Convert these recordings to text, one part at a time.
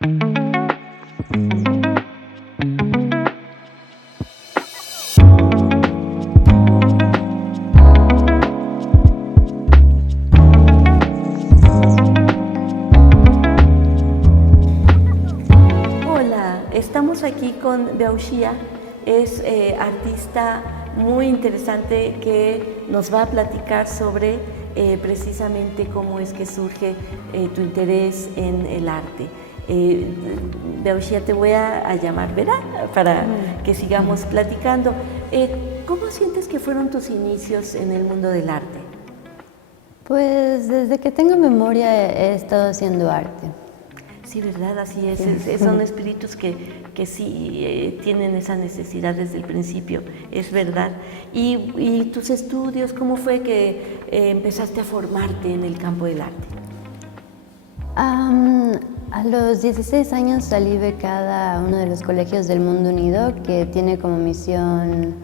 Hola, estamos aquí con Beauxia, es artista muy interesante que nos va a platicar sobre precisamente cómo es que surge tu interés en el arte. Beauxia, te voy a llamar, ¿verdad? Para que sigamos platicando. ¿Cómo sientes que fueron tus inicios en el mundo del arte? Pues desde que tengo memoria he estado haciendo arte. Sí, ¿verdad? Así es. Son espíritus que sí tienen esa necesidad desde el principio, es verdad. ¿Y tus estudios, cómo fue que empezaste a formarte en el campo del arte? A los 16 años salí becada a uno de los colegios del Mundo Unido, que tiene como misión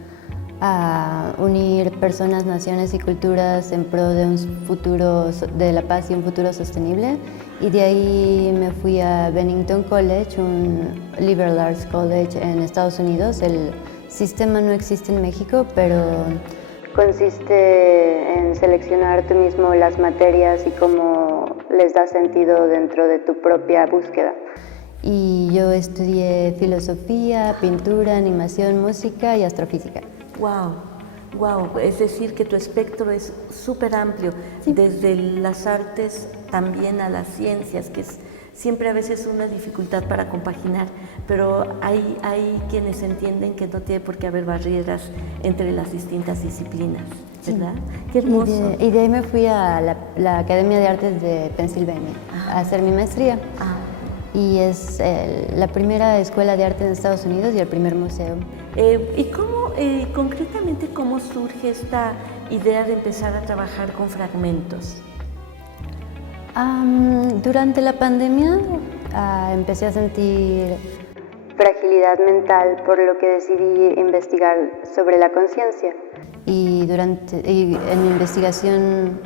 unir personas, naciones y culturas en pro de un futuro de la paz y un futuro sostenible. Y de ahí me fui a Bennington College, un liberal arts college en Estados Unidos. El sistema no existe en México, pero consiste en seleccionar tú mismo las materias y cómo les da sentido dentro de tu propia búsqueda. Y yo estudié filosofía, pintura, animación, música y astrofísica. Wow, es decir que tu espectro es súper amplio, sí. Desde las artes también a las ciencias, que es siempre a veces una dificultad para compaginar, pero hay quienes entienden que no tiene por qué haber barreras entre las distintas disciplinas, ¿verdad? Sí. Qué hermoso. Y de ahí me fui a la Academia de Artes de Pensilvania a hacer mi maestría. Y es la primera escuela de arte en Estados Unidos y el primer museo. ¿Y concretamente cómo surge esta idea de empezar a trabajar con fragmentos? Durante la pandemia empecé a sentir fragilidad mental, por lo que decidí investigar sobre la conciencia. Y en mi investigación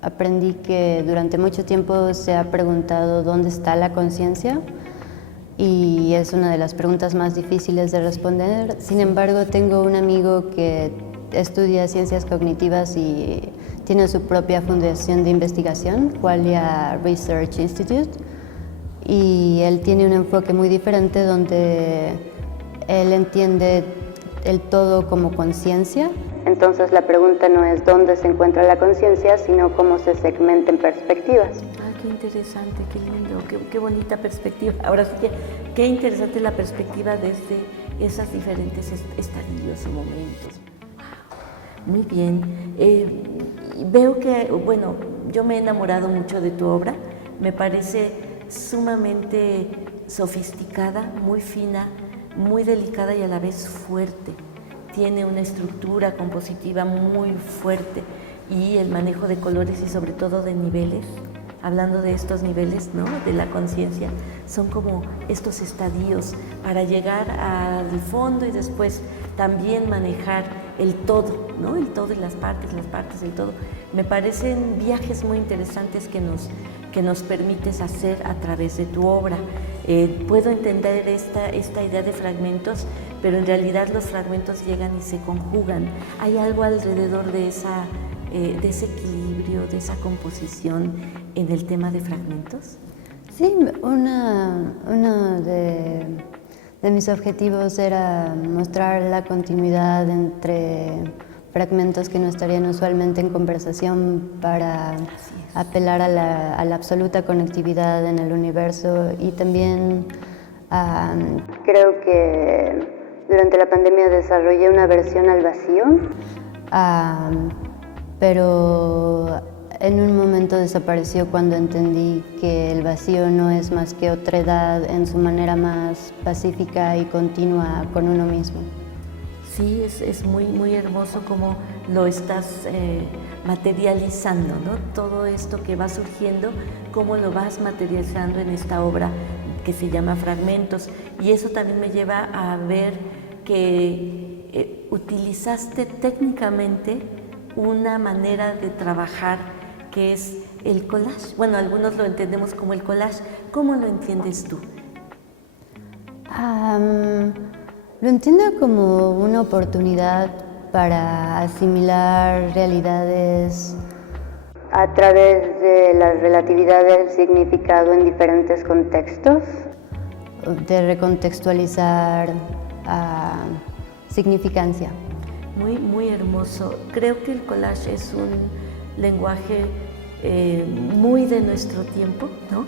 aprendí que durante mucho tiempo se ha preguntado dónde está la conciencia, y es una de las preguntas más difíciles de responder. Sin embargo, tengo un amigo que estudia ciencias cognitivas y tiene su propia fundación de investigación, Qualia Research Institute, y él tiene un enfoque muy diferente donde él entiende el todo como conciencia. Entonces la pregunta no es dónde se encuentra la conciencia, sino cómo se segmenta en perspectivas. Qué interesante, qué lindo, qué bonita perspectiva. Ahora sí que, qué interesante la perspectiva desde esos diferentes estadios y momentos. Muy bien. Veo que, bueno, yo me he enamorado mucho de tu obra. Me parece sumamente sofisticada, muy fina, muy delicada y a la vez fuerte. Tiene una estructura compositiva muy fuerte y el manejo de colores y sobre todo de niveles. Hablando de estos niveles, ¿no?, de la conciencia, son como estos estadios para llegar al fondo y después también manejar el todo, ¿no?, el todo y las partes, el todo. Me parecen viajes muy interesantes que nos permites hacer a través de tu obra. Puedo entender esta idea de fragmentos, pero en realidad los fragmentos llegan y se conjugan. ¿Hay algo alrededor de ese equilibrio, de esa composición en el tema de fragmentos? Sí, uno de mis objetivos era mostrar la continuidad entre fragmentos que no estarían usualmente en conversación para apelar a la absoluta conectividad en el universo. Y también creo que durante la pandemia desarrollé una aversión al vacío, pero en un momento desapareció cuando entendí que el vacío no es más que otredad en su manera más pacífica y continua con uno mismo. Sí, es muy hermoso cómo lo estás materializando, ¿no? Todo esto que va surgiendo, cómo lo vas materializando en esta obra que se llama Fragmentos. Y eso también me lleva a ver que utilizaste técnicamente una manera de trabajar que es el collage? Bueno, algunos lo entendemos como el collage. ¿Cómo lo entiendes tú? Lo entiendo como una oportunidad para asimilar realidades a través de la relatividad del significado en diferentes contextos, de recontextualizar significancia. Muy, muy hermoso. Creo que el collage es un lenguaje muy de nuestro tiempo, ¿no?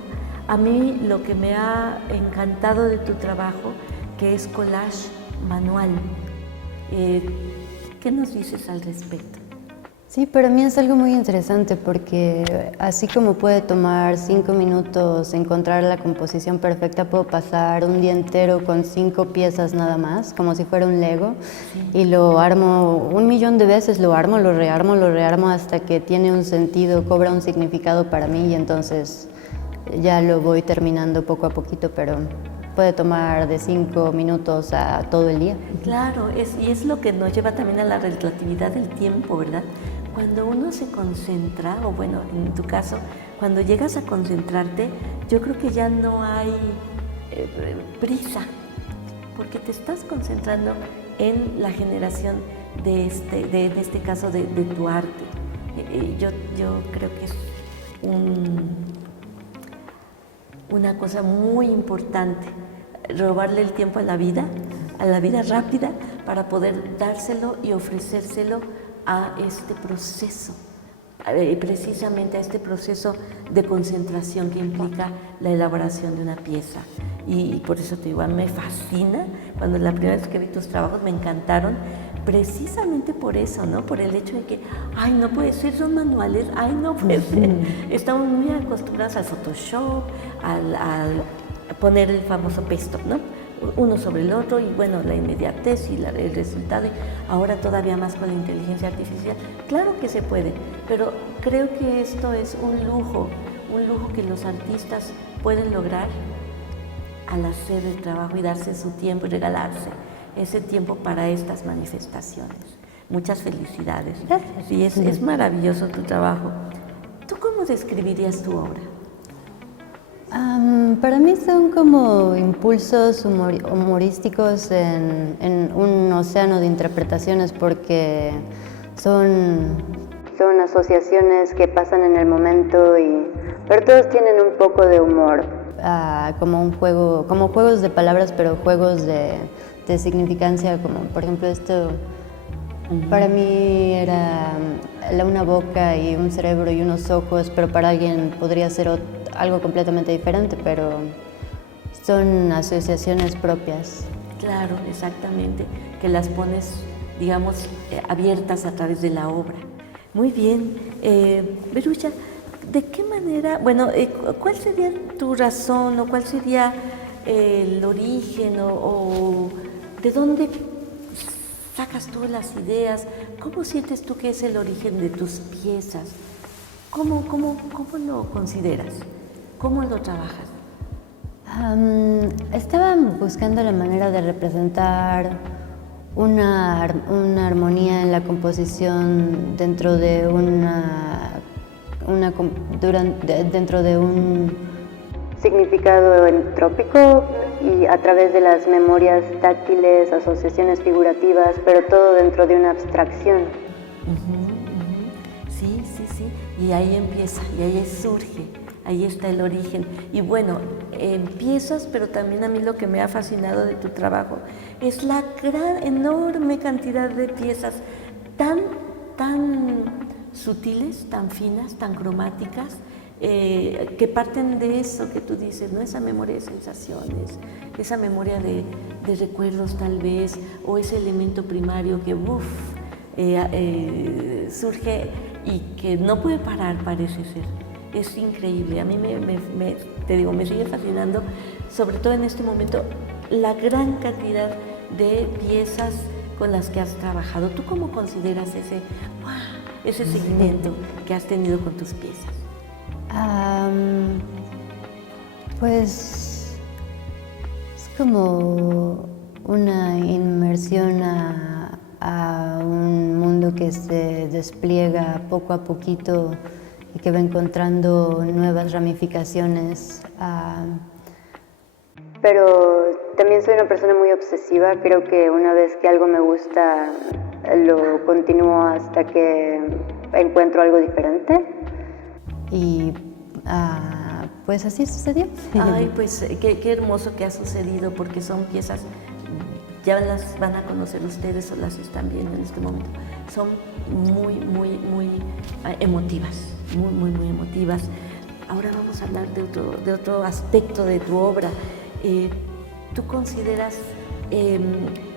A mí lo que me ha encantado de tu trabajo, que es collage manual. ¿Qué nos dices al respecto? Sí, para mí es algo muy interesante porque así como puede tomar 5 minutos encontrar la composición perfecta, puedo pasar un día entero con 5 piezas nada más, como si fuera un Lego, y lo armo 1.000.000 de veces, lo rearmo hasta que tiene un sentido, cobra un significado para mí y entonces ya lo voy terminando poco a poquito, pero puede tomar de 5 minutos a todo el día. Claro, y es lo que nos lleva también a la relatividad del tiempo, ¿verdad? Cuando uno se concentra, o bueno, en tu caso, cuando llegas a concentrarte, yo creo que ya no hay prisa, porque te estás concentrando en la generación en este caso, de tu arte. Yo creo que es una cosa muy importante, robarle el tiempo a la vida rápida, para poder dárselo y ofrecérselo a este proceso, precisamente a este proceso de concentración que implica la elaboración de una pieza. Y por eso te digo, me fascina, cuando la primera vez que vi tus trabajos me encantaron, precisamente por eso, ¿no? Por el hecho de que, ay, no puede ser, son manuales, ay, no puede ser. Estamos muy acostumbrados al Photoshop, al poner el famoso pesto, ¿no? Uno sobre el otro, y bueno, la inmediatez y el resultado, y ahora todavía más con la inteligencia artificial. Claro que se puede, pero creo que esto es un lujo que los artistas pueden lograr al hacer el trabajo y darse su tiempo y regalarse ese tiempo para estas manifestaciones. Muchas felicidades. Gracias. Sí, es maravilloso tu trabajo. ¿Tú cómo describirías tu obra? Para mí son como impulsos humorísticos en un océano de interpretaciones, porque son asociaciones que pasan en el momento, pero todos tienen un poco de humor. Como un juego, como juegos de palabras, pero juegos de significancia, como por ejemplo esto. Para mí era una boca y un cerebro y unos ojos, pero para alguien podría ser algo completamente diferente, pero son asociaciones propias. Claro, exactamente, que las pones, digamos, abiertas a través de la obra. Muy bien. Verulla, ¿de qué manera, bueno, cuál sería tu razón, o cuál sería el origen, o de dónde sacas tú las ideas? ¿Cómo sientes tú que es el origen de tus piezas? ¿Cómo lo consideras? ¿Cómo lo trabajas? Estaba buscando la manera de representar una armonía en la composición dentro de dentro de un significado entrópico, y a través de las memorias táctiles, asociaciones figurativas, pero todo dentro de una abstracción. Sí, y ahí empieza, y ahí surge, ahí está el origen. Y bueno, empiezas, pero también a mí lo que me ha fascinado de tu trabajo es la gran, enorme cantidad de piezas tan sutiles, tan finas, tan cromáticas, que parten de eso que tú dices, ¿no? Esa memoria de sensaciones, esa memoria de recuerdos tal vez, o ese elemento primario que surge y que no puede parar, parece ser. Es increíble. A mí me sigue fascinando, sobre todo en este momento, la gran cantidad de piezas con las que has trabajado. ¿Tú cómo consideras ese seguimiento que has tenido con tus piezas? Pues es como una inmersión a un mundo que se despliega poco a poquito y que va encontrando nuevas ramificaciones. Pero también soy una persona muy obsesiva. Creo que una vez que algo me gusta, lo continúo hasta que encuentro algo diferente. Y pues así sucedió. Ay, pues qué hermoso que ha sucedido, porque son piezas, ya las van a conocer ustedes o las están viendo en este momento. Son muy emotivas, muy emotivas. Ahora vamos a hablar de otro aspecto de tu obra. ¿Tú consideras,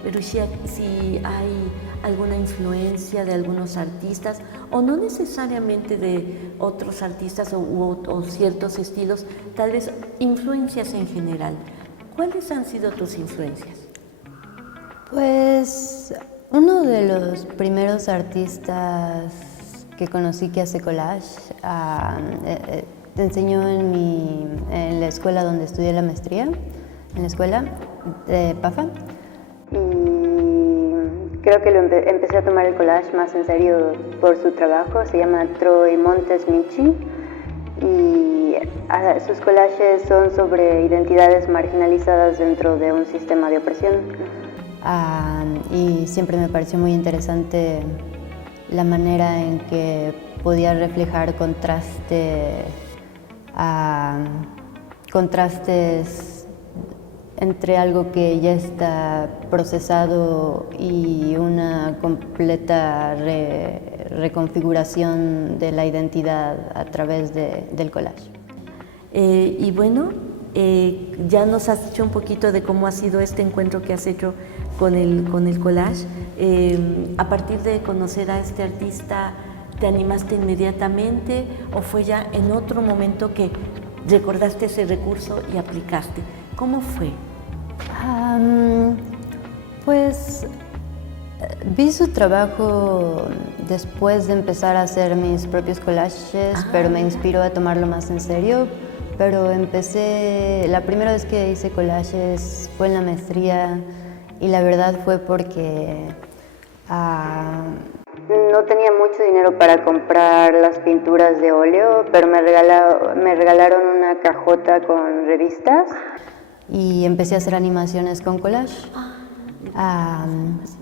Verushia, si hay alguna influencia de algunos artistas, o no necesariamente de otros artistas o ciertos estilos, tal vez influencias en general? ¿Cuáles han sido tus influencias? Pues uno de los primeros artistas que conocí que hace collage te enseñó en la escuela donde estudié la maestría, en la escuela de PAFA. Y creo que empecé a tomar el collage más en serio por su trabajo. Se llama Troy Montes Michi y sus collages son sobre identidades marginalizadas dentro de un sistema de opresión. Y siempre me pareció muy interesante la manera en que podía reflejar contrastes entre algo que ya está procesado y una completa reconfiguración de la identidad a través del collage. Y bueno, ya nos has dicho un poquito de cómo ha sido este encuentro que has hecho con el collage. A partir de conocer a este artista, ¿te animaste inmediatamente o fue ya en otro momento que recordaste ese recurso y aplicaste? ¿Cómo fue? Pues vi su trabajo después de empezar a hacer mis propios collages, pero me inspiró a tomarlo más en serio. Pero la primera vez que hice collages fue en la maestría, y la verdad fue porque no tenía mucho dinero para comprar las pinturas de óleo, pero me regalaron una cajota con revistas y empecé a hacer animaciones con collage.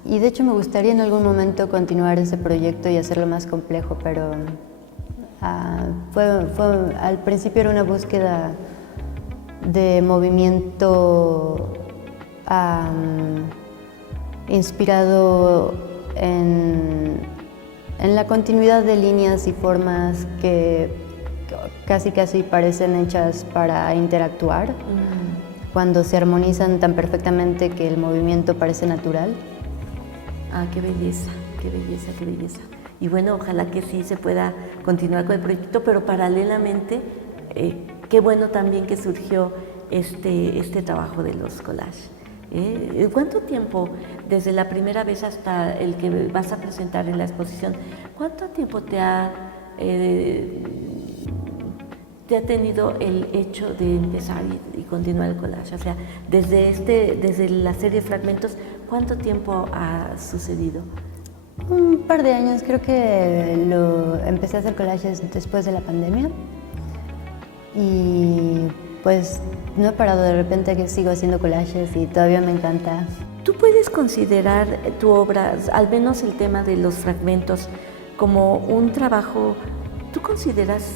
Y de hecho me gustaría en algún momento continuar ese proyecto y hacerlo más complejo, pero al principio era una búsqueda de movimiento inspirado en la continuidad de líneas y formas que casi parecen hechas para interactuar, cuando se armonizan tan perfectamente que el movimiento parece natural. Qué belleza, qué belleza, qué belleza. Y bueno, ojalá que sí se pueda continuar con el proyecto, pero paralelamente, qué bueno también que surgió este trabajo de los collages. ¿Cuánto tiempo, desde la primera vez hasta el que vas a presentar en la exposición, cuánto tiempo te ha tenido el hecho de empezar y continuar el collage? O sea, desde la serie de fragmentos, ¿cuánto tiempo ha sucedido? Un par de años. Creo que empecé a hacer collages después de la pandemia y pues no he parado. De repente que sigo haciendo collages y todavía me encanta. ¿Tú puedes considerar tu obra, al menos el tema de los fragmentos, como un trabajo? ¿Tú consideras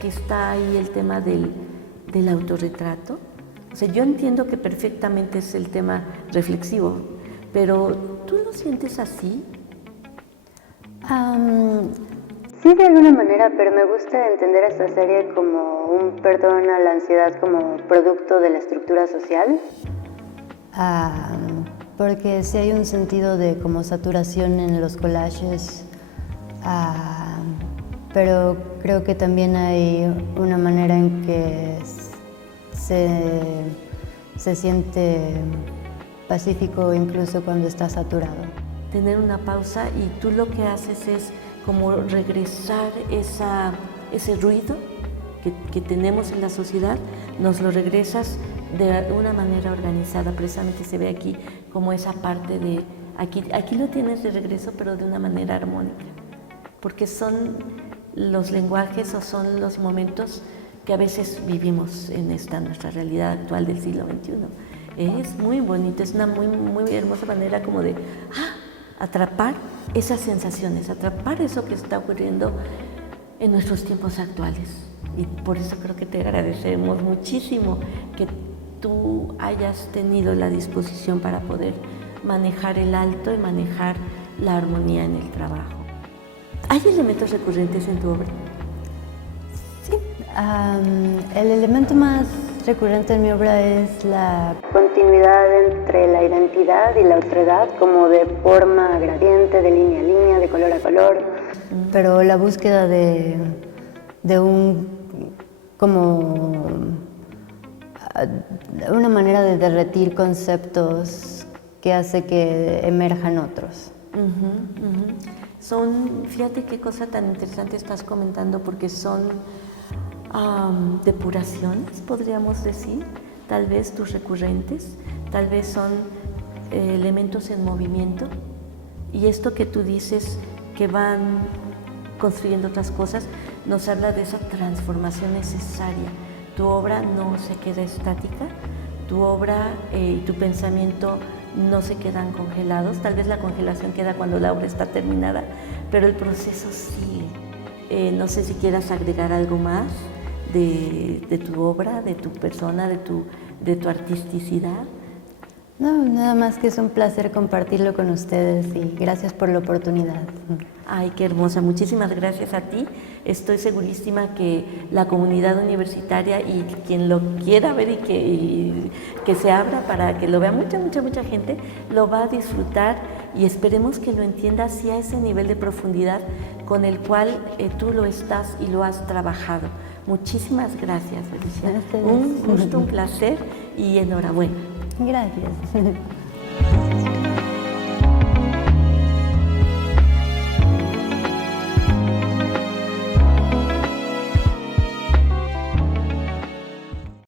que está ahí el tema del autorretrato? O sea, yo entiendo que perfectamente es el tema reflexivo, pero ¿tú lo sientes así? Sí, de alguna manera, pero me gusta entender esta serie como un perdón a la ansiedad como producto de la estructura social. Porque sí hay un sentido de como saturación en los collages, pero creo que también hay una manera en que se siente pacífico incluso cuando está saturado. Tener una pausa, y tú lo que haces es como regresar ese ruido que tenemos en la sociedad, nos lo regresas de una manera organizada. Precisamente se ve aquí como esa parte de, aquí lo tienes de regreso, pero de una manera armónica, porque son los lenguajes o son los momentos que a veces vivimos en esta nuestra realidad actual del siglo XXI. Es muy bonito, es una muy hermosa manera como de atrapar esas sensaciones, atrapar eso que está ocurriendo en nuestros tiempos actuales. Y por eso creo que te agradecemos muchísimo que tú hayas tenido la disposición para poder manejar el alto y manejar la armonía en el trabajo. ¿Hay elementos recurrentes en tu obra? Sí, el elemento más recurrente en mi obra es la continuidad entre la identidad y la otredad, como de forma gradiente, de línea a línea, de color a color, pero la búsqueda de una manera de derretir conceptos que hace que emerjan otros. Fíjate qué cosa tan interesante estás comentando, porque son depuraciones, podríamos decir, tal vez tus recurrentes, tal vez son elementos en movimiento, y esto que tú dices que van construyendo otras cosas, nos habla de esa transformación necesaria. Tu obra no se queda estática, tu obra y tu pensamiento no se quedan congelados, tal vez la congelación queda cuando la obra está terminada, pero el proceso sigue. No sé si quieras agregar algo más de tu obra, de tu persona, de tu artisticidad. No, nada más que es un placer compartirlo con ustedes y gracias por la oportunidad. Ay, qué hermosa, muchísimas gracias a ti. Estoy segurísima que la comunidad universitaria y quien lo quiera ver y que se abra para que lo vea mucha gente, lo va a disfrutar, y esperemos que lo entienda así, a ese nivel de profundidad con el cual tú lo estás y lo has trabajado. Muchísimas gracias, Alicia. Un gusto, un placer y enhorabuena. Gracias.